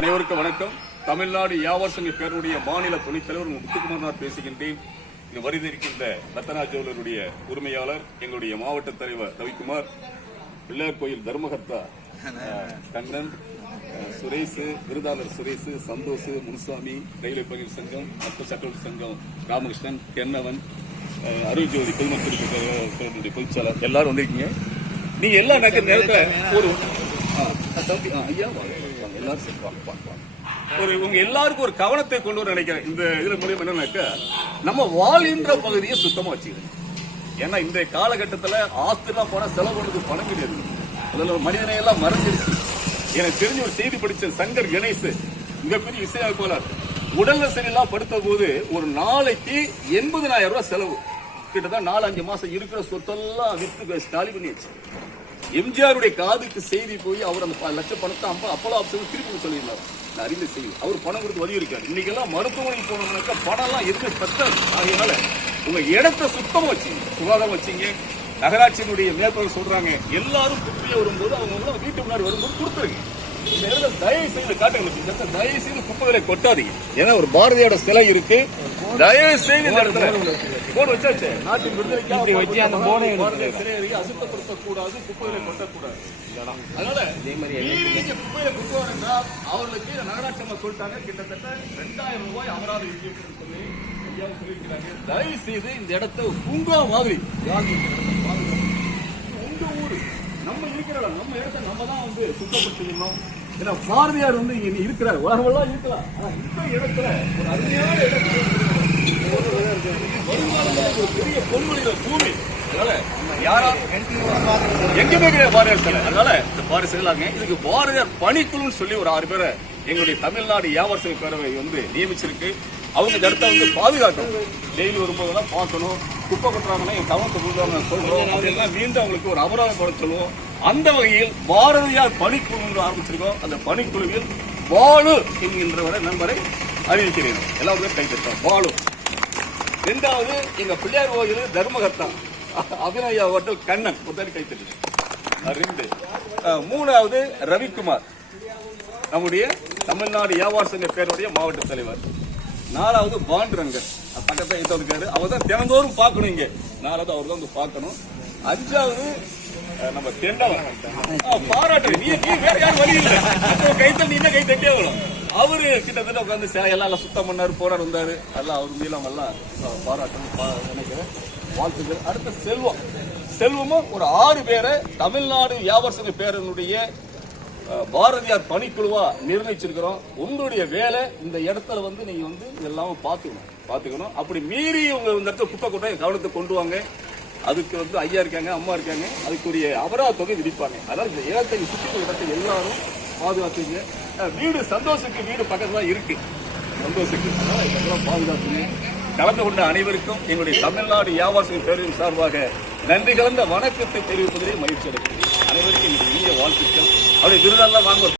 அனைவருக்கும் வணக்கம். தமிழ்நாடு வியாபார சங்க பேருடைய மாநில துணைத் தலைவர் முத்துக்குமார்நாத் பேசுகின்றேன். இங்கு வருகின்ற ரத்தனா ஜுவலருடைய உரிமையாளர் எங்களுடைய மாவட்ட தலைவர் ரவிக்குமார் பிள்ளையார் கோயில் தர்மகர்த்தா கண்ணன் சுரேஷ் விருதாளர் சுரேஷ் சந்தோஷ் முனுசாமி ரயில்வே பகிர் சங்கம் மற்ற சட்டவழி சங்கம் ராமகிருஷ்ணன் தென்னவன் அஹ், அருள் ஜோதி பொதுமக்கள் எல்லாரும் வந்திருக்கீங்க. நீங்க எல்லா நேரத்தில் ஒரு ஐயா வாங்க, எல்லாரும் சேர்ந்து வாங்க, ஒரு உங்க எல்லாருக்கும் ஒரு கவனத்தை கொண்டு வர நினைக்கிறேன். இந்த இதுல மூலியம் என்னன்னாக்கா நம்ம வாழ்கின்ற பகுதியை சுத்தமா வச்சுக்கணும். ஏன்னா இந்த காலகட்டத்துல ஆஸ்திலாம் போனா செலவு பண்ணுறது பணம் கிடையாது. அதுல மனிதனை எல்லாம் மறைஞ்சிருச்சு எனக்கு தெரிஞ்ச ஒரு செய்தி படிச்ச சங்கர் கணேஷ் மிகப்பெரிய இசையமைப்பாளர் உடல்ல சரியில்லாம் படுத்த போது ஒரு நாளைக்கு எண்பதனாயிரம் ரூபாய் செலவு. கிட்டத்தட்ட நாலு அஞ்சு மாசம் இருக்கிற சொத்தெல்லாம் வித்து காலி பண்ணியாச்சு. எம்ஜிஆருடைய காதுக்கு செய்தி போய் அவர் அந்த லட்ச பணத்தை அம்ப அப்பலோ ஆப்ஷன் திருப்பி சொல்லியிருந்தார். நான் அறிந்த செய்தி. அவர் பணம் கொடுத்து வலியுறுக்காரு இன்னைக்கெல்லாம் மருத்துவமனைக்கு போனோம்னாக்கா பணம் எல்லாம் எதுவுமே பத்தாது. ஆகையினால உங்க இடத்த சுத்தம் வச்சீங்க. சுகாதாரம் வச்சீங்க. நகராட்சியினுடைய மேற்கொள் சொல்றாங்க. எல்லாரும் குப்பையை வரும்போது அவங்க வீட்டு முன்னாடி வரும்போது கொடுத்துருங்க. தயவு செய்து காட்டுங்க தயவு செய்து குப்பைகளை கொட்டாதீங்க. ஏன்னா ஒரு பாரதியோட சிலை இருக்கு. தயவு செய்து இந்த இடத்துல போர்டு வச்சாச்சு. நாட்டின் விடுதலைக்காக வச்சு அந்த அசுத்தப்படுத்தக்கூடாது குப்பைகளை கொட்டக்கூடாது. அதனால நீங்க குப்பையில கொட்டுவார் என்றால் அவர்களுக்கு நகராட்சி சொல்லிட்டாங்க. கிட்டத்தட்ட ரெண்டாயிரம் ரூபாய் அபராதம் இருக்கு சொல்லி சொல்லியிருக்கிறாங்க. தயவு செய்து இந்த இடத்த பூங்கா மாதிரி காந்தி இந்த இடத்தை பாதுகாக்கணும். உங்க ஊரு நம்ம இருக்கிற நம்ம இடத்த நம்ம தான் வந்து சுத்தப்படுத்திக்கணும். ஏன்னா பாரதியார் வந்து இங்க இருக்கிறார். உலகமெல்லாம் இருக்கலாம். ஆனா இந்த இடத்துல ஒரு அருமையான இடத்துல வருங்காலத்துல ஒரு பெரிய பொன்மொழியில பூமி. அதனால யாரா எங்கேயுமே கிடையாது பாரதியார் சிலை. அதனால இந்த பாரதியார் செய்யலாங்க இதுக்கு பாரதியார் பணிக்குழுன்னு சொல்லி ஒரு ஆறு பேரை எங்களுடைய தமிழ்நாடு வியாபார சங்க பேரவை வந்து நியமிச்சிருக்கு. அவங்க இந்த இடத்த வந்து பாதுகாக்கணும். டெய்லி வரும்போதெல்லாம் பார்க்கணும். குப்பை கொட்டுறாங்கன்னா என் கவனத்தை கொடுக்குறாங்க சொல்றோம் அதெல்லாம் மீண்டும் அவங்களுக்கு ஒரு அபராதம் போட சொல்லுவோம். அந்த வகையில் பாரதியார் பணிக்குழு ஒன்று ஆரம்பிச்சிருக்கோம். அந்த பணிக்குழுவில் பாலு என்கின்றவரை நண்பரை அறிவிக்கிறேன். எல்லாருமே கைத்தட்டோம் பாலு. ரெண்டாவது எங்க பிள்ளையார் கோயில் தர்மகர்த்தா அபிநயா ஹோட்டல் கண்ணன். ஒருத்தர் கைத்தட்டு ரெண்டு. மூணாவது ரவிக்குமார். நம்முடைய தமிழ்நாடு வியாபார சங்க பேருடைய மாவட்ட தலைவர். நாலாவது பாண்டுரங்கர் பக்கத்துல எத்த அவர் தான் தினந்தோறும் பார்க்கணும் இங்கே. நாலாவது அவர் தான் வந்து பார்க்கணும். அஞ்சாவது நம்ம தெண்டவன். பாராட்டு நீ நீ வேற யாரும் வழி இல்லை. கைத்தல் நீ என்ன கை தட்டியே வரும். அவரு கிட்டத்தட்ட உட்காந்து சேலையெல்லாம் எல்லாம் சுத்தம் பண்ணாரு போனார் வந்தாரு. எல்லாம் அவர் மீளம் எல்லாம் அஹ், பாராட்டணும் நினைக்கிறேன். வாழ்த்துக்கள். அடுத்த செல்வம். செல்வமும் ஒரு ஆறு பேரை தமிழ்நாடு வியாபார சங்க பேரனுடைய பாரதியார் பணிக்குழுவா நிர்ணயிச்சிருக்கிறோம். உங்களுடைய வேலை இந்த இடத்துல வந்து நீங்க வந்து எல்லாம் பார்த்துக்கணும். பார்த்துக்கணும். அப்படி மீறி உங்க இந்த இடத்துல குப்பை கொட்டை கவனத்தை கொண்டு வாங்க. அதுக்கு வந்து ஐயா இருக்காங்க அம்மா இருக்காங்க. அதுக்குரிய அபராத தொகை விதிப்பாங்க. அதாவது இந்த இடத்தை சுற்றி இடத்தை எல்லாரும் பாதுகாத்துங்க. வீடு சந்தோஷத்துக்கு வீடு பக்கத்துல தான் இருக்கு. சந்தோஷத்துக்கு அதனால இதெல்லாம் பாதுகாத்துங்க. கலந்து கொண்ட அனைவருக்கும் எங்களுடைய தமிழ்நாடு வியாபார சங்க பேரவையின் சார்பாக நன்றி கலந்த வணக்கத்தை தெரிவிப்பதிலே மகிழ்ச்சி அடைகிறேன். அனைவருக்கும் இனிய வாழ்த்துக்கள். அவருடைய விருதெல்லாம் வாங்க